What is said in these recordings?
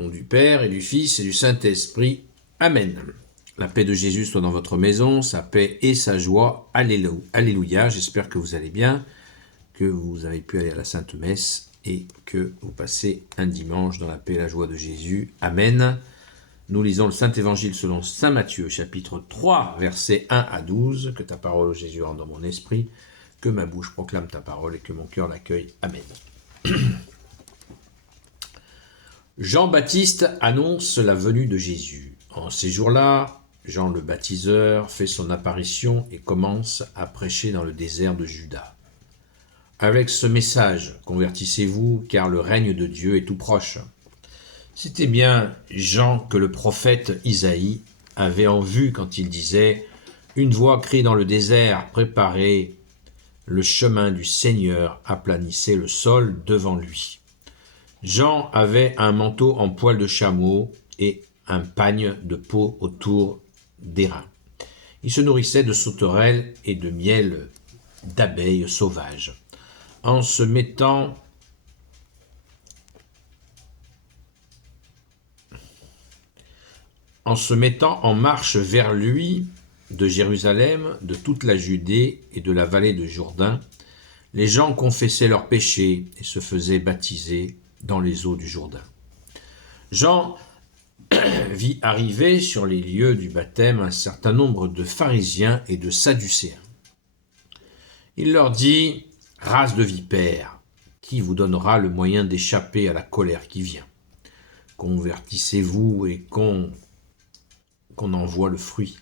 Au nom du Père et du Fils et du Saint-Esprit. Amen. La paix de Jésus soit dans votre maison, sa paix et sa joie. Alléluia. J'espère que vous allez bien, que vous avez pu aller à la Sainte Messe et que vous passez un dimanche dans la paix et la joie de Jésus. Amen. Nous lisons le Saint-Évangile selon saint Matthieu, chapitre 3, versets 1 à 12. Que ta parole, Jésus, rentre dans mon esprit, que ma bouche proclame ta parole et que mon cœur l'accueille. Amen. Jean-Baptiste annonce la venue de Jésus. En ces jours-là, Jean le baptiseur fait son apparition et commence à prêcher dans le désert de Juda. Avec ce message, convertissez-vous, car le règne de Dieu est tout proche. C'était bien Jean que le prophète Isaïe avait en vue quand il disait « Une voix crie dans le désert, préparez le chemin du Seigneur, aplanissez le sol devant lui. » Jean avait un manteau en poil de chameau et un pagne de peau autour des reins. Il se nourrissait de sauterelles et de miel d'abeilles sauvages. En se mettant en marche vers lui, de Jérusalem, de toute la Judée et de la vallée de Jourdain, les gens confessaient leurs péchés et se faisaient baptiser dans les eaux du Jourdain. Jean vit arriver sur les lieux du baptême un certain nombre de pharisiens et de sadducéens. Il leur dit « Race de vipères, qui vous donnera le moyen d'échapper à la colère qui vient? Convertissez-vous et qu'on en voie le fruit.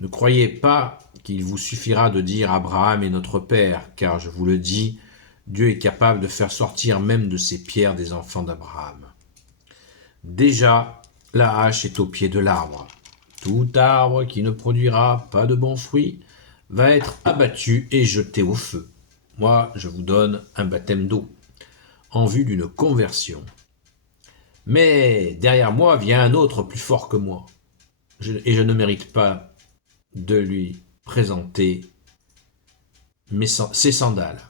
Ne croyez pas qu'il vous suffira de dire « Abraham est notre père », car je vous le dis, Dieu est capable de faire sortir même de ces pierres des enfants d'Abraham. Déjà, la hache est au pied de l'arbre. Tout arbre qui ne produira pas de bons fruits va être abattu et jeté au feu. Moi, je vous donne un baptême d'eau, en vue d'une conversion. Mais derrière moi vient un autre plus fort que moi, et je ne mérite pas de lui présenter ses sandales.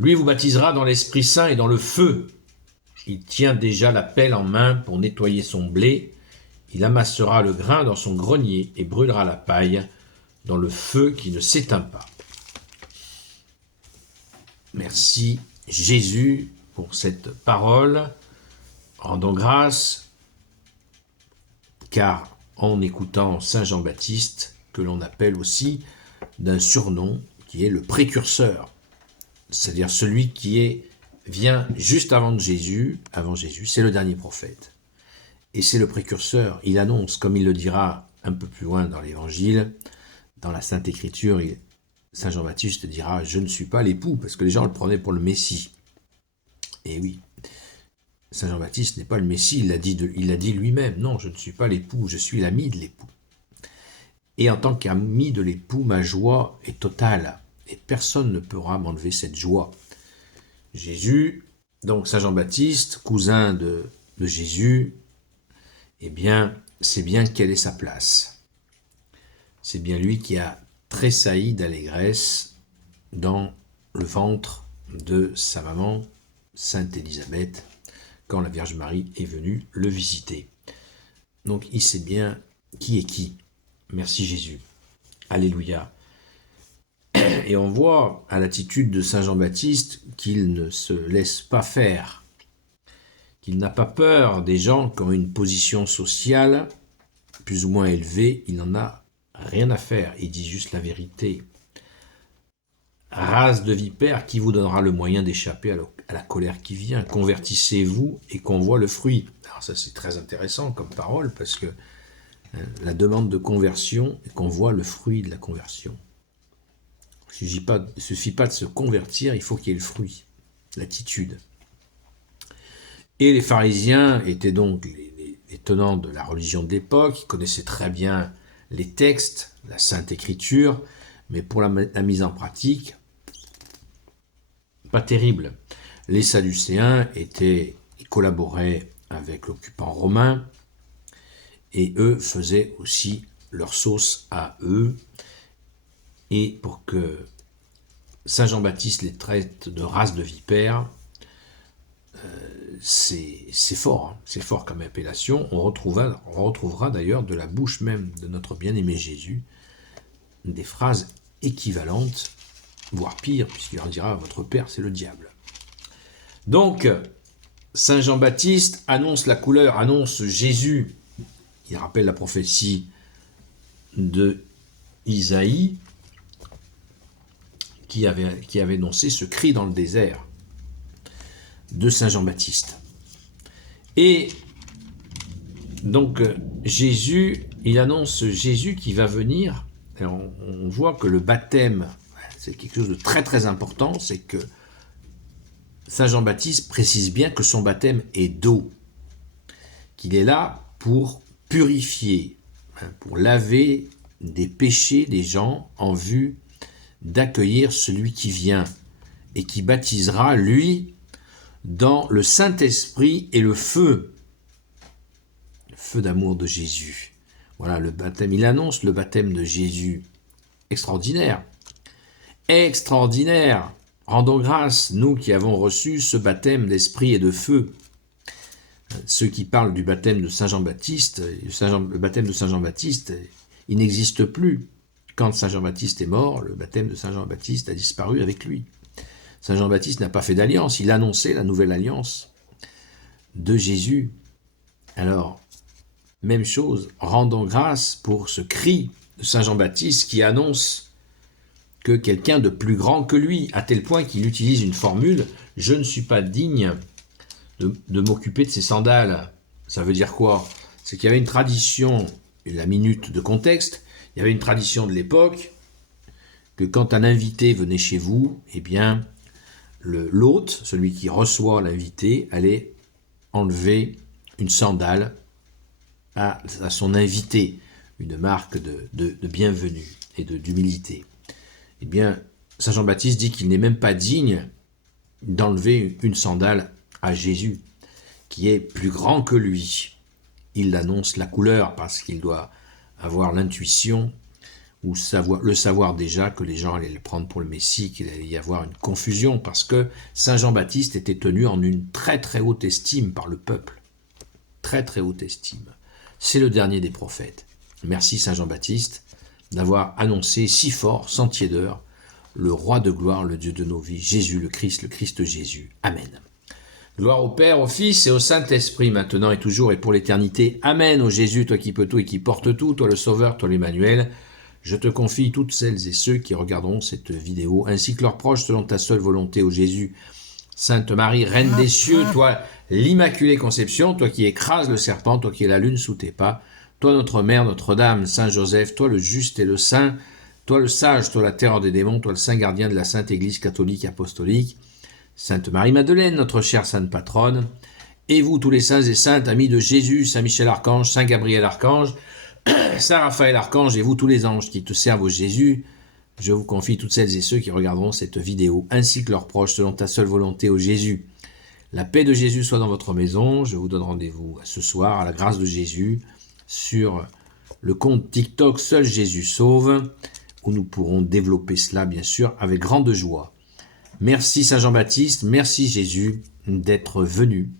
Lui vous baptisera dans l'Esprit Saint et dans le feu. Il tient déjà la pelle en main pour nettoyer son blé. Il amassera le grain dans son grenier et brûlera la paille dans le feu qui ne s'éteint pas. Merci Jésus pour cette parole. Rendons grâce, car en écoutant Saint Jean-Baptiste, que l'on appelle aussi d'un surnom qui est le précurseur, c'est-à-dire celui qui vient juste avant Jésus, c'est le dernier prophète. Et c'est le précurseur, il annonce, comme il le dira un peu plus loin dans l'Évangile, dans la Sainte Écriture, Saint Jean-Baptiste dira « Je ne suis pas l'époux », parce que les gens le prenaient pour le Messie. Et oui, Saint Jean-Baptiste n'est pas le Messie, il l'a dit lui-même, « Non, je ne suis pas l'époux, je suis l'ami de l'époux. » Et en tant qu'ami de l'époux, ma joie est totale, et personne ne pourra m'enlever cette joie. Jésus, donc Saint Jean-Baptiste, cousin de Jésus, eh bien, c'est bien quelle est sa place. C'est bien lui qui a tressailli d'allégresse dans le ventre de sa maman, Sainte Élisabeth, quand la Vierge Marie est venue le visiter. Donc il sait bien qui est qui. Merci Jésus. Alléluia. Et on voit à l'attitude de Saint Jean-Baptiste qu'il ne se laisse pas faire, qu'il n'a pas peur des gens qui ont une position sociale plus ou moins élevée, il n'en a rien à faire, il dit juste la vérité. Race de vipères, qui vous donnera le moyen d'échapper à la colère qui vient? Convertissez-vous et qu'on voit le fruit. Alors ça c'est très intéressant comme parole, parce que la demande de conversion et qu'on voit le fruit de la conversion. Il ne suffit pas de se convertir, il faut qu'il y ait le fruit, l'attitude. Et les pharisiens étaient donc les tenants de la religion de l'époque, ils connaissaient très bien les textes, la Sainte Écriture, mais pour la mise en pratique, pas terrible. Les Sadducéens ils collaboraient avec l'occupant romain, et eux faisaient aussi leur sauce à eux, et pour que Saint Jean-Baptiste les traite de race de vipères, c'est fort, hein, c'est fort comme appellation. On retrouvera d'ailleurs de la bouche même de notre bien-aimé Jésus des phrases équivalentes, voire pire, puisqu'il leur dira « Votre père, c'est le diable ». Donc, Saint Jean-Baptiste annonce la couleur, annonce Jésus. Il rappelle la prophétie de Isaïe qui avait annoncé ce cri dans le désert de Saint Jean-Baptiste. Et donc Jésus, il annonce Jésus qui va venir. Et on voit que le baptême, c'est quelque chose de très très important, c'est que Saint Jean-Baptiste précise bien que son baptême est d'eau, qu'il est là pour purifier, pour laver des péchés des gens en vue d'accueillir celui qui vient et qui baptisera, lui, dans le Saint-Esprit et le feu d'amour de Jésus. Voilà le baptême, il annonce le baptême de Jésus. Extraordinaire. Extraordinaire. Rendons grâce, nous qui avons reçu ce baptême d'esprit et de feu. Ceux qui parlent du baptême de Saint Jean-Baptiste, le baptême de Saint Jean-Baptiste, il n'existe plus. Quand Saint Jean-Baptiste est mort, le baptême de Saint Jean-Baptiste a disparu avec lui. Saint Jean-Baptiste n'a pas fait d'alliance, il annonçait la nouvelle alliance de Jésus. Alors, même chose, rendons grâce pour ce cri de Saint Jean-Baptiste qui annonce que quelqu'un de plus grand que lui, à tel point qu'il utilise une formule « je ne suis pas digne de m'occuper de ses sandales ». Ça veut dire quoi? C'est qu'il y avait une tradition, la minute de contexte, il y avait une tradition de l'époque que quand un invité venait chez vous, eh bien, l'hôte, celui qui reçoit l'invité, allait enlever une sandale à son invité, une marque de bienvenue et d'humilité. Eh bien, Saint Jean-Baptiste dit qu'il n'est même pas digne d'enlever une sandale à Jésus, qui est plus grand que lui. Il annonce la couleur parce qu'il doit avoir l'intuition ou le savoir déjà que les gens allaient le prendre pour le Messie, qu'il allait y avoir une confusion, parce que Saint Jean-Baptiste était tenu en une très très haute estime par le peuple. Très très haute estime. C'est le dernier des prophètes. Merci Saint Jean-Baptiste d'avoir annoncé si fort, sans tiédeur, le roi de gloire, le Dieu de nos vies, Jésus le Christ Jésus. Amen. Gloire au Père, au Fils et au Saint-Esprit, maintenant et toujours et pour l'éternité. Amen. Ô Jésus, toi qui peux tout et qui portes tout, toi le Sauveur, toi l'Emmanuel, je te confie toutes celles et ceux qui regarderont cette vidéo, ainsi que leurs proches selon ta seule volonté, ô Jésus. Sainte Marie, Reine des cieux, toi l'Immaculée Conception, toi qui écrases le serpent, toi qui es la lune sous tes pas, toi notre Mère, Notre-Dame, Saint Joseph, toi le juste et le saint, toi le sage, toi la terreur des démons, toi le saint gardien de la Sainte Église catholique apostolique, Sainte Marie-Madeleine, notre chère Sainte Patronne, et vous tous les saints et saintes, amis de Jésus, Saint Michel Archange, Saint Gabriel Archange, Saint Raphaël Archange, et vous tous les anges qui te servent au Jésus, je vous confie toutes celles et ceux qui regarderont cette vidéo, ainsi que leurs proches, selon ta seule volonté, ô Jésus. La paix de Jésus soit dans votre maison. Je vous donne rendez-vous ce soir, à la grâce de Jésus, sur le compte TikTok Seul Jésus Sauve, où nous pourrons développer cela, bien sûr, avec grande joie. Merci Saint Jean-Baptiste, merci Jésus d'être venu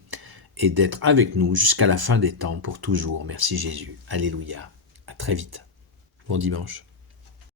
et d'être avec nous jusqu'à la fin des temps pour toujours. Merci Jésus. Alléluia. À très vite. Bon dimanche.